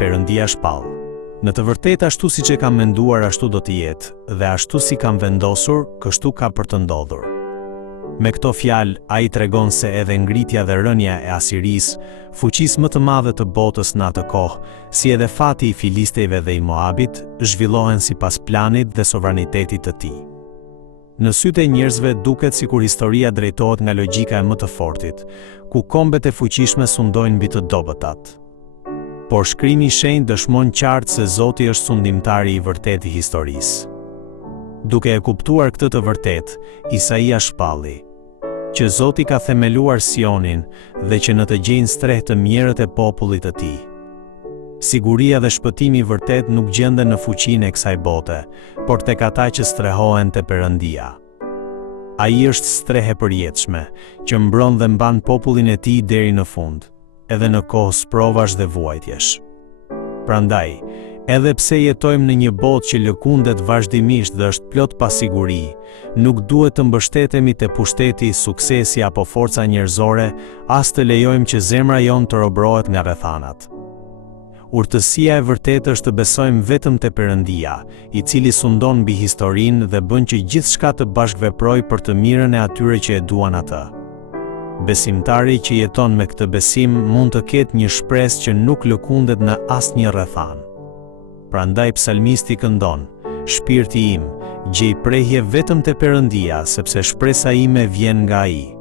Perëndia shpall. Në të vërtetë ashtu siç e kam menduar ashtu do të jetë, dhe ashtu si kam vendosur, kështu ka për të ndodhur. Me këto fjalë, ai tregon se edhe ngritja dhe rënja e Asirisë, fuqisë më të madhe të botës në atë kohë, si edhe fati i Filistejve dhe i Moabit, zhvillohen sipas planit dhe sovranitetit të tij. Në sytë e njerëzve duket sikur historia drejtohet nga logjika e më të fortit, ku kombet e fuqishme sundojnë mbi të dobëtat. Por shkrimi i shenjtë dëshmon qartë se Zoti është sundimtari i vërtetë i historisë. Duke e kuptuar këtë të vërtetë, Isaia shpalli që Zoti ka themeluar Sionin dhe që në të gjejnë strehë të mjerët e popullit të tij. Siguria dhe shpëtimi i vërtet nuk gjenden në fuqinë e kësaj bote, por tek ata që strehohen te Perëndia. Ai është strehë e përjetshme, që mbron dhe mban popullin e tij deri në fund, edhe në kohë provash dhe vuajtjesh. Prandaj, edhe pse jetojmë në një botë që lëkundet vazhdimisht dhe është plot pasiguri, nuk duhet të mbështetemi te pushteti, suksesi apo forca njerëzore, as të lejojmë që zemra jonë të robërohet nga rrethanat. Urtësia e vërtetë është të besojmë vetëm te Perëndia, i cili sundon mbi historinë dhe bën që gjithçka të bashkëveprojë për të mirën e atyre që e duan atë. Besimtari që jeton me këtë besim mund të ketë një shpresë që nuk lëkundet në asnjë rrethan. Prandaj psalmisti këndon: Shpirti im, gjej prehje vetëm te Perëndia, sepse shpresa ime vjen nga ai.